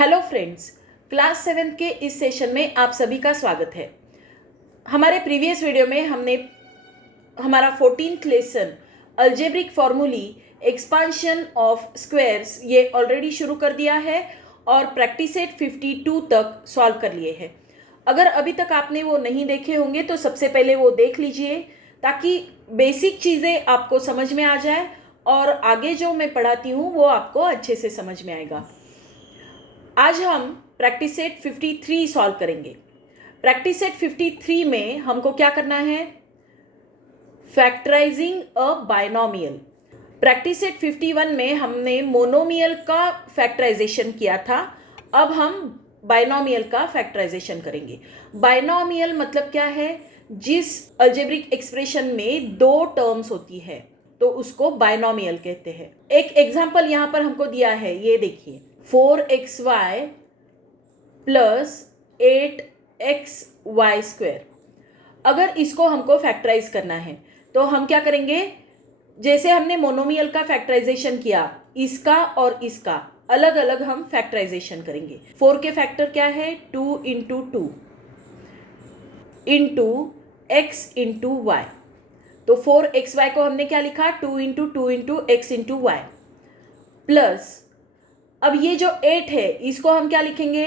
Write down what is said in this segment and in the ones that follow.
Hello friends, class 7 के इस session में आप सभी का स्वागत है। हमारे प्रीवियस वीडियो में हमने हमारा 14th lesson algebraic formulae expansion of squares ये ऑलरेडी शुरू कर दिया है और प्रैक्टिस सेट 52 तक सॉल्व कर लिए हैं। अगर अभी तक आपने वो नहीं देखे होंगे तो सबसे पहले वो देख लीजिए ताकि बेसिक चीज़ें आपको समझ में आ जाए और आगे जो मैं पढ़ाती हूँ वो आपको अच्छे से समझ में आएगा। आज हम प्रैक्टिस सेट 53 सॉल्व करेंगे। प्रैक्टिस सेट 53 में हमको क्या करना है? फैक्टराइजिंग अ बायनोमियल। प्रैक्टिस सेट 51 में हमने मोनोमियल का फैक्टराइजेशन किया था, अब हम बायनोमियल का फैक्टराइजेशन करेंगे। बायनोमियल मतलब क्या है? जिस अलजेब्रिक एक्सप्रेशन में दो टर्म्स होती है तो उसको बायनोमियल कहते हैं। एक एग्जांपल यहाँ पर हमको दिया है, ये देखिए 4xy प्लस 8xy स्क्वायर। अगर इसको हमको फैक्टराइज करना है तो हम क्या करेंगे? जैसे हमने मोनोमियल का फैक्टराइजेशन किया, इसका और इसका अलग अलग हम फैक्टराइजेशन करेंगे। 4 के फैक्टर क्या है? 2 into 2 into x into Y. तो 4xy को हमने क्या लिखा? 2 into 2 into x into Y plus, अब ये जो 8 है इसको हम क्या लिखेंगे?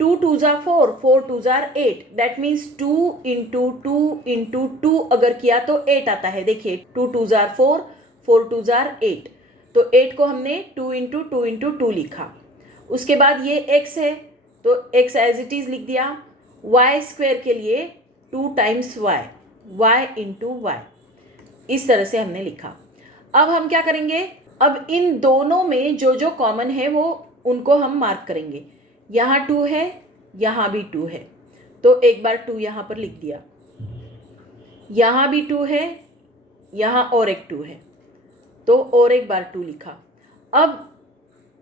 2 2 jar 4, 4 2 jar 8, that means 2 into 2 into 2 अगर किया तो 8 आता है। देखिए 2 2 जार 4, 4 2 जार 8, तो 8 को हमने 2 इंटू 2 इंटू 2 लिखा। उसके बाद ये x है तो x एज इट इज लिख दिया। y स्क्वायर के लिए 2 टाइम्स y इंटू y, इस तरह से हमने लिखा। अब हम क्या करेंगे? अब इन दोनों में जो जो कॉमन है वो उनको हम मार्क करेंगे। यहाँ 2 है, यहाँ भी 2 है, तो एक बार 2 यहाँ पर लिख दिया। यहाँ भी 2 है, यहाँ और एक 2 है, तो और एक बार 2 लिखा। अब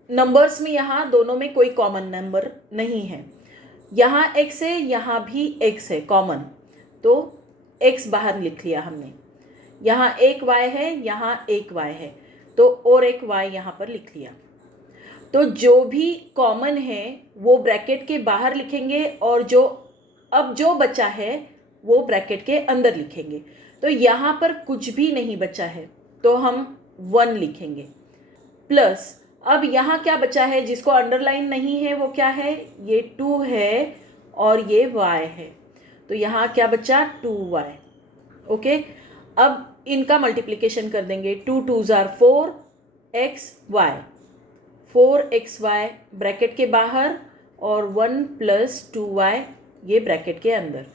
नंबर्स में यहाँ दोनों में कोई कॉमन नंबर नहीं है। यहाँ x है, यहाँ भी x है कॉमन, तो x बाहर लिख लिया हमने। यहाँ एक y है, यहाँ एक y है, तो और एक y यहाँ पर लिख लिया। तो जो भी कॉमन है वो ब्रैकेट के बाहर लिखेंगे और जो बचा है वो ब्रैकेट के अंदर लिखेंगे। तो यहाँ पर कुछ भी नहीं बचा है तो हम 1 लिखेंगे प्लस, अब यहाँ क्या बचा है जिसको अंडरलाइन नहीं है वो क्या है? ये 2 है और ये y है, तो यहाँ क्या बचा? 2y। ओके, अब इनका मल्टीप्लिकेशन कर देंगे। 2 2 जार 4xy, 4xy ब्रैकेट के बाहर और 1 प्लस 2y ये ब्रैकेट के अंदर।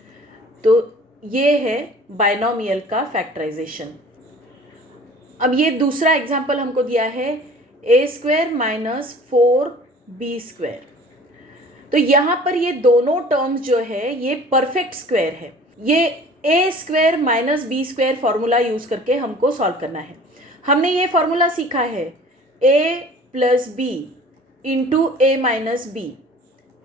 तो ये है बायनोमियल का फैक्टराइजेशन। अब ये दूसरा एग्जांपल हमको दिया है a square minus 4b square. तो यहाँ पर ये दोनों टर्म्स जो है ये परफेक्ट स्क्वायर है। ये a square minus b square formula use करके हमको सॉल्व करना है। हमने ये फॉर्मूला सीखा है a plus B into A minus B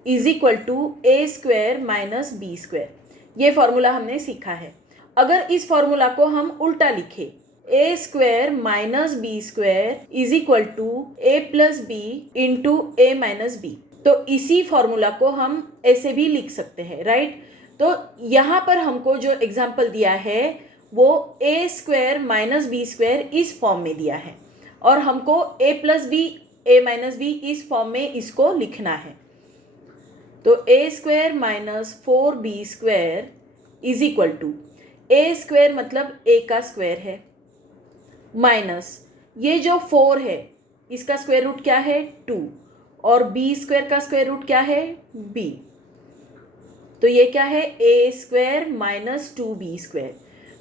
is equal to A square minus B square. ये फॉर्मूला हमने सीखा है। अगर इस फॉर्मूला को हम उल्टा लिखे, a square minus B square is equal to a plus B into A minus b, तो इसी फॉर्मूला को हम ऐसे भी लिख सकते हैं, राइट? तो यहाँ पर हमको जो एग्जाम्पल दिया है वो A square minus B square इस फॉर्म में दिया है और हमको a plus B A minus B इस फॉर्म में इसको लिखना है। तो a square minus 4b square is equal to, a square मतलब a का स्क्वायर है, माइनस ये जो 4 है इसका स्क्वायर रूट क्या है? 2, और b स्क्वायर का स्क्वायर रूट क्या है? b, तो ये क्या है? a square minus 2b square.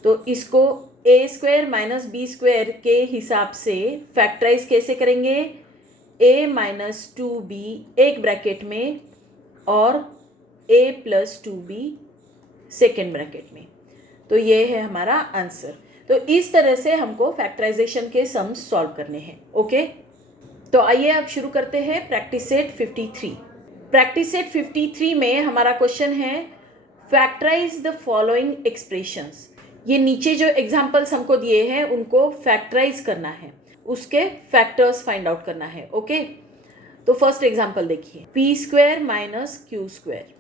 तो इसको a square minus B square के हिसाब से फैक्टराइज कैसे करेंगे? a माइनस 2b एक ब्रैकेट में और a plus 2b second bracket में। तो ये है हमारा आंसर। तो इस तरह से हमको फैक्टराइजेशन के सम्स सॉल्व करने हैं। ओके, तो आइए अब शुरू करते हैं प्रैक्टिस सेट 53। प्रैक्टिस सेट 53 में हमारा क्वेश्चन है फैक्टराइज द फॉलोइंग एक्सप्रेशंस। ये नीचे जो एग्जाम्पल्स हमको दिए हैं उनको फैक्टराइज करना है, उसके फैक्टर्स फाइंड आउट करना है। ओके, तो फर्स्ट एग्जाम्पल देखिए, P square minus Q square.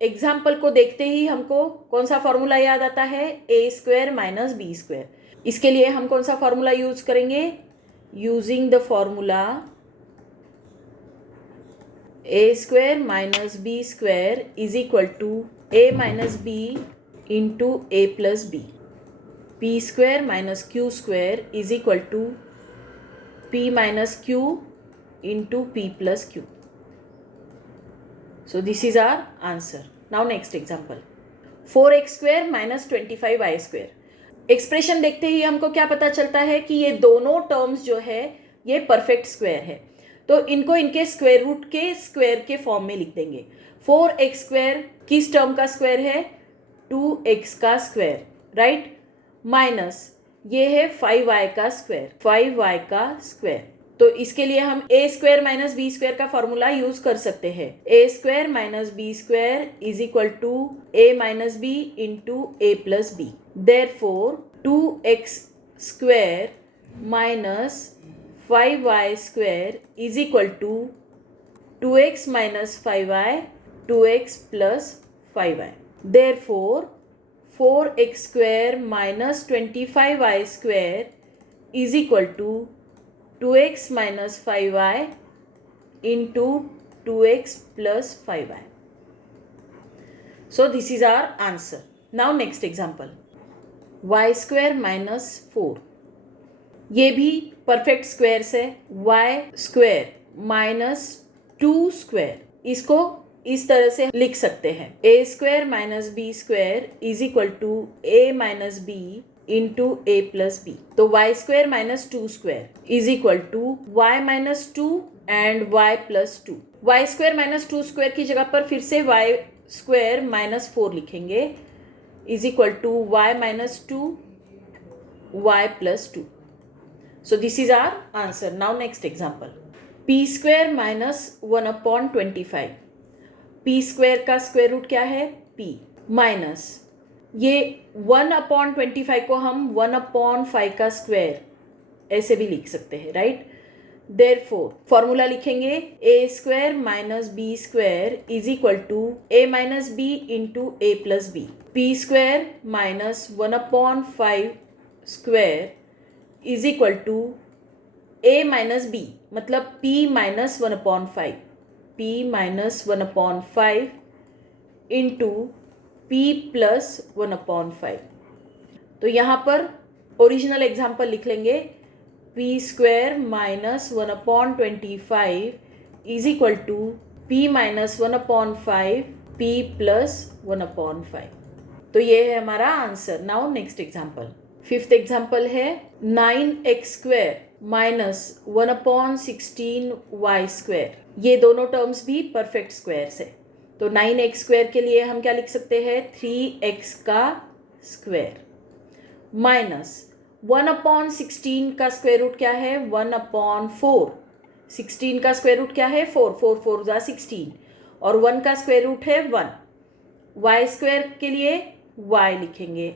Example को देखते ही हमको कौन सा फॉर्मूला याद आता है, ए स्क्वायर माइनस बी स्क्वायर। इसके लिए हम कौन सा फॉर्मूला यूज करेंगे, using the formula A square minus B square is equal to A minus B into A plus B. P square minus Q square is equal to P minus Q into P plus Q. So this is our answer. Now next example, 4x square minus 25y square। Expression देखते ही हमको क्या पता चलता है कि ये दोनों terms जो है ये परफेक्ट स्क्वायर है, तो इनको इनके स्क्वायर रूट के स्क्वायर के फॉर्म में लिख देंगे। 4x स्क्वायर किस टर्म का स्क्वायर है, 2x का स्क्वायर, राइट, माइनस ये है 5y का स्क्वायर, 5y का स्क्वायर। तो इसके लिए हम a square minus B square का फॉर्मूला यूज कर सकते हैं। A square minus B square is equal to A minus B into A plus b. Therefore 2x square minus 5y square is equal to 2x minus 5y 2x plus 5y। Therefore 4x square minus 25y square is equal to 2x minus 5y into 2x plus 5y. So this is our answer. Now next example, y square minus 4। ये भी perfect squares है। y square minus 2 square, इसको इस तरह से लिख सकते हैं, a square minus b square is equal to a minus b into A plus b. तो y square minus 2 square is equal to Y minus 2 and y plus 2। Y square minus 2 square की जगह पर फिर से Y square minus 4 लिखेंगे is equal to Y minus 2 Y plus 2। So this is our answer. Now next example, P square minus 1/25। P square का square root क्या है, P, minus ये 1/25 को हम 1/5 का स्क्वायर ऐसे भी लिख सकते हैं, राइट। देयरफॉर फॉर्मूला लिखेंगे a square minus B square is equal to A minus B into A plus B. P square minus 1/5 square is equal to A minus b, मतलब p minus 1/5, p minus 1/5 into p plus 1/5। तो यहाँ पर original example लिख लेंगे, p square minus 1/25 is equal to p minus 1/5 p plus 1/5। तो ये है हमारा answer. Now next example, fifth example है 9x square minus 1/16y square. ये दोनों टर्म्स भी परफेक्ट स्क्वायर्स है। तो 9x स्क्वायर के लिए हम क्या लिख सकते हैं, 3x का स्क्वायर माइनस 1/16 का स्क्वायर रूट क्या है, 1/4। 16 का स्क्वायर रूट क्या है, 4, 4 4 जा 16, और 1 का स्क्वायर रूट है 1। y स्क्वायर के लिए y लिखेंगे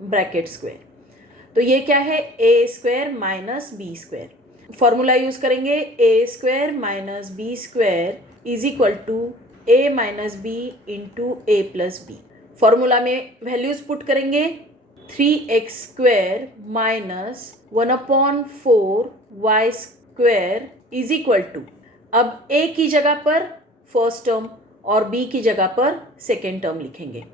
ब्रैकेट स्क्वायर। तो ये क्या है, ए square minus B square. Formula use करेंगे a square minus B square is equal to A minus B into A plus b. Formula में वैल्यूज पुट करेंगे, 3x square minus 1/4 y square is equal to, अब a की जगह पर first term और b की जगह पर सेकेंड टर्म लिखेंगे।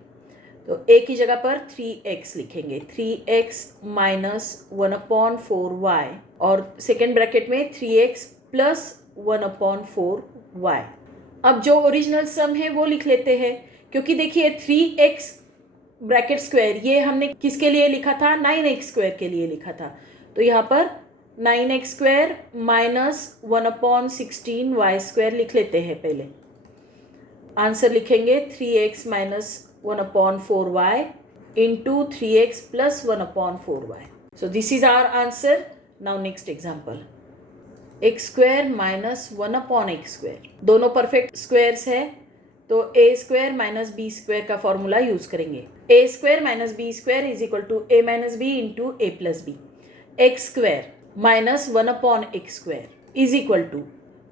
तो a की जगह पर 3x लिखेंगे, 3x माइनस 1/4y, और सेकेंड ब्रैकेट में 3x प्लस 1/4y। अब जो ओरिजिनल सम है वो लिख लेते हैं, क्योंकि देखिए 3x ब्रैकेट स्क्वायर ये हमने किसके लिए लिखा था, 9x स्क्वायर के लिए लिखा था। तो यहाँ पर 9x square minus 1/16y square लिख लेते हैं। पहले आंसर लिखेंगे 3x minus 1/4y into 3x plus 1/4y। So this is our answer. Now next example, x square minus 1/x square. दोनों परफेक्ट स्क्वायर्स है, तो a square minus B square का formula use करेंगे। a square minus B square is equal to a minus B into A plus B. x square minus 1/x square is equal to,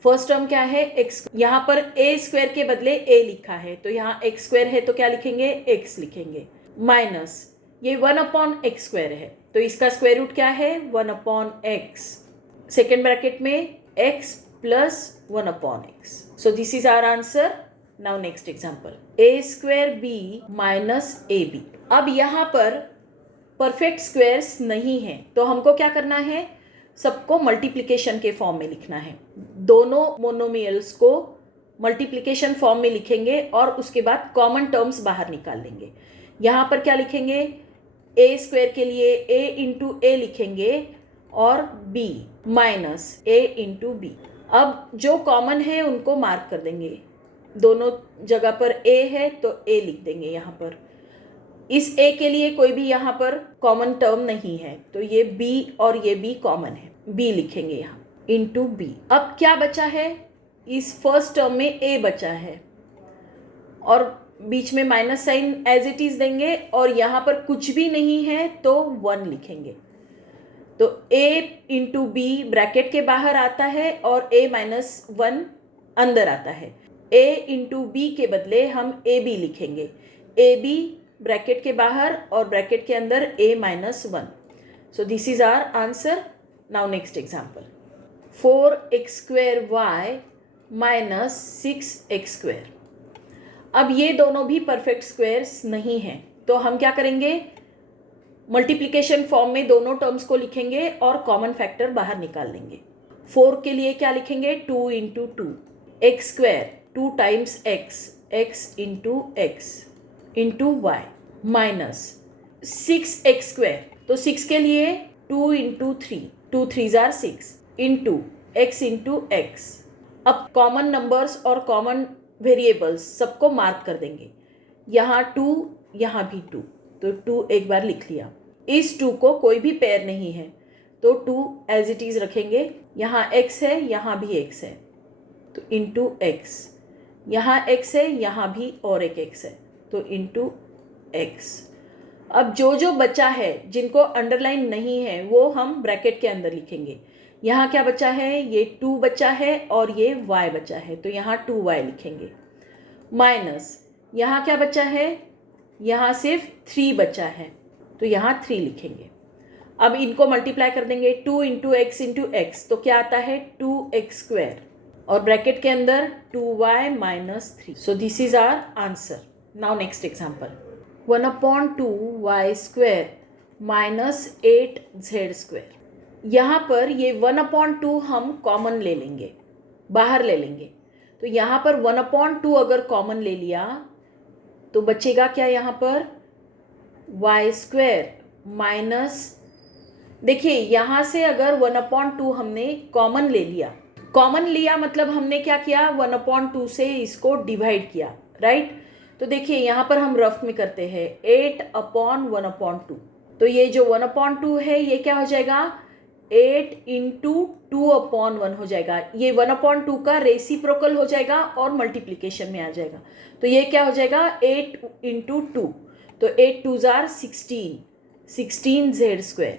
first term क्या है x, यहाँ पर a square के बदले a लिखा है तो यहाँ x स्क्वायर है तो क्या लिखेंगे x लिखेंगे, माइनस ये 1/x स्क्वायर है तो इसका स्क्वायर रूट क्या है 1/x, सेकेंड ब्रैकेट में x plus 1/x. So this is our answer. Now next example, a square b minus ab. अब यहाँ पर परफेक्ट स्क्वायर्स नहीं है तो हमको क्या करना है, सबको मल्टीप्लिकेशन के फॉर्म में लिखना है. दोनों मोनोमियल्स को मल्टीप्लिकेशन फॉर्म में लिखेंगे और उसके बाद कॉमन टर्म्स बाहर निकाल लेंगे. यहाँ पर क्या लिखेंगे, a स्क्वायर के लिए a इंटू ए लिखेंगे और b minus a into B. अब जो कॉमन है उनको मार्क कर देंगे, दोनों जगह पर a है तो a लिख देंगे. यहाँ पर इस a के लिए कोई भी यहाँ पर कॉमन टर्म नहीं है तो ये b और ये b कॉमन है, b लिखेंगे यहाँ इंटू b. अब क्या बचा है, इस फर्स्ट टर्म में a बचा है और बीच में minus sign as it is देंगे और यहाँ पर कुछ भी नहीं है तो 1 लिखेंगे. तो a इंटू बी ब्रैकेट के बाहर आता है और a माइनस 1 अंदर आता है. a इंटू बी के बदले हम ए बी लिखेंगे, ए बी ब्रैकेट के बाहर और ब्रैकेट के अंदर a minus 1. So this is our answer. Now next example, 4x square y minus 6x square. अब ये दोनों भी परफेक्ट स्क्वायर्स नहीं हैं तो हम क्या करेंगे, मल्टीप्लिकेशन फॉर्म में दोनों टर्म्स को लिखेंगे और कॉमन फैक्टर बाहर निकाल लेंगे. 4 के लिए क्या लिखेंगे, 2 into 2, x square 2 times x into x into y minus 6x square. तो 6 के लिए 2 into 3, 2 3 are 6 into x into x. अब कॉमन नंबर्स और कॉमन वेरिएबल्स सबको मार्क कर देंगे. यहाँ 2, यहाँ भी 2 तो 2 एक बार लिख लिया. इस 2 को कोई भी पेयर नहीं है तो 2 एज इट इज रखेंगे. यहाँ x है, यहाँ भी x है तो इंटू x. यहाँ x है, यहाँ भी और एक x है तो इंटू x. अब जो बचा है जिनको अंडरलाइन नहीं है वो हम ब्रैकेट के अंदर लिखेंगे. यहाँ क्या बचा है, ये 2 बचा है और ये y बचा है तो यहाँ 2y लिखेंगे, माइनस यहाँ क्या बचा है, यहाँ सिर्फ 3 बचा है तो यहाँ 3 लिखेंगे. अब इनको मल्टीप्लाई कर देंगे, 2 इंटू एक्स इंटू एक्स तो क्या आता है 2x स्क्वायर और ब्रैकेट के अंदर 2y minus 3. So this is our answer. Now next example, 1/2y square minus 8z square. यहाँ पर ये 1/2 हम कॉमन ले लेंगे, बाहर ले लेंगे. तो यहाँ पर 1/2 अगर कॉमन ले लिया तो बचेगा क्या, यहाँ पर y स्क्वायर माइनस, देखिए यहाँ से अगर 1/2 हमने कॉमन ले लिया, कॉमन लिया मतलब हमने क्या किया, 1/2 से इसको डिवाइड किया, राइट. तो देखिए यहाँ पर हम रफ में करते हैं 8/1/2. तो ये जो 1/2 है ये क्या हो जाएगा, 8 इंटू 2/1 हो जाएगा. ये 1/2 का रेसिप्रोकल हो जाएगा और मल्टीप्लिकेशन में आ जाएगा. तो ये क्या हो जाएगा 8 इंटू 2 तो 8 2 जार 16z स्क्वायर.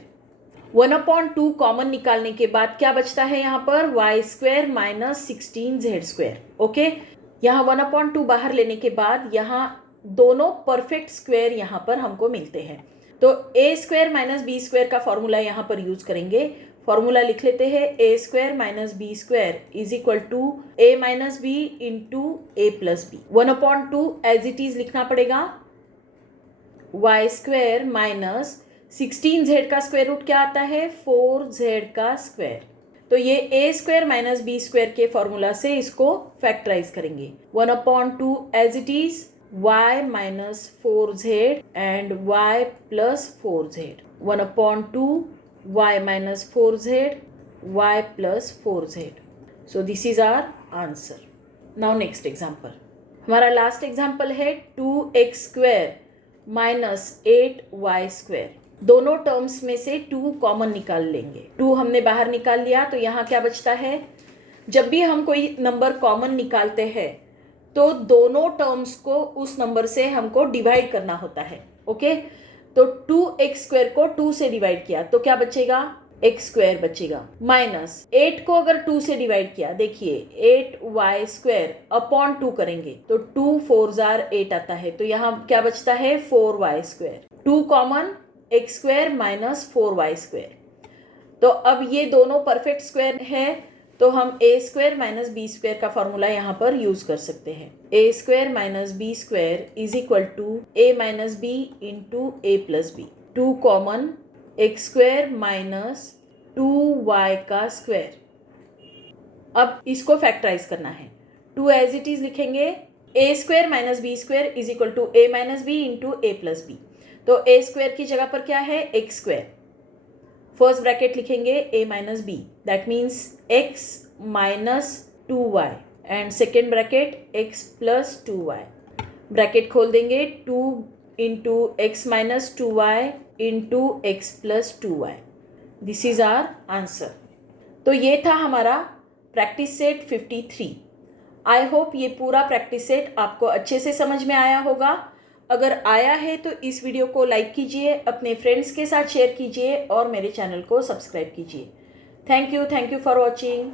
1/2 कॉमन निकालने के बाद क्या बचता है यहाँ पर, y square minus 16z square. Okay, यहाँ 1/2 बाहर लेने के बाद यहाँ दोनों परफेक्ट स्क्वायर यहाँ पर हमको मिलते हैं. तो a square minus B square का फॉर्मूला यहाँ पर यूज करेंगे. फॉर्मूला लिख लेते हैं, a square minus B square is equal to a minus B into a plus b. 1/2 as it is लिखना पड़ेगा, y स्क्वायर माइनस 16z का स्क्वायर रूट क्या आता है 4z का स्क्वायर. तो ये a square minus B square के फॉर्मूला से इसको फैक्टराइज करेंगे. 1/2 as it is y minus 4z and y plus 4z. 1/2 y minus 4z y plus 4z. So this is our answer. Now next example. हमारा last example है 2x square minus 8y square. दोनों terms में से 2 common निकाल लेंगे. 2 हमने बाहर निकाल लिया तो यहाँ क्या बचता है, जब भी हम कोई नंबर कॉमन निकालते हैं तो दोनों टर्म्स को उस नंबर से हमको डिवाइड करना होता है. ओके, तो 2x स्क्वायर को 2 से डिवाइड किया तो क्या बचेगा, एक्स स्क्वायर बचेगा, माइनस 8 को अगर 2 से डिवाइड किया, देखिए 8y स्क्वायर अपॉन 2 करेंगे तो 2 4 जार 8 आता है, तो यहाँ क्या बचता है 4y square, 2 common x square minus 4y square. तो अब ये दोनों परफेक्ट स्क्वायर है, तो हम a square minus B square का फॉर्मूला यहाँ पर यूज कर सकते हैं। A square minus B square is equal to A minus B into A plus b, 2 common x square minus 2y का स्क्वायर। अब इसको फैक्टराइज करना है, 2 एज इट इज लिखेंगे, a square minus B square is equal to A minus B into A plus b. तो a square की जगह पर क्या है एक्स स्क्वायर, फर्स्ट ब्रैकेट लिखेंगे a minus b, that means x minus 2y and second bracket x plus 2y, bracket खोल देंगे, 2 into x minus 2y into x plus 2y, this is our answer. तो ये था हमारा practice set 53। I hope ये पूरा practice set आपको अच्छे से समझ में आया होगा। अगर आया है तो इस वीडियो को लाइक कीजिए, अपने फ्रेंड्स के साथ शेयर कीजिए और मेरे चैनल को सब्सक्राइब कीजिए। Thank you for watching.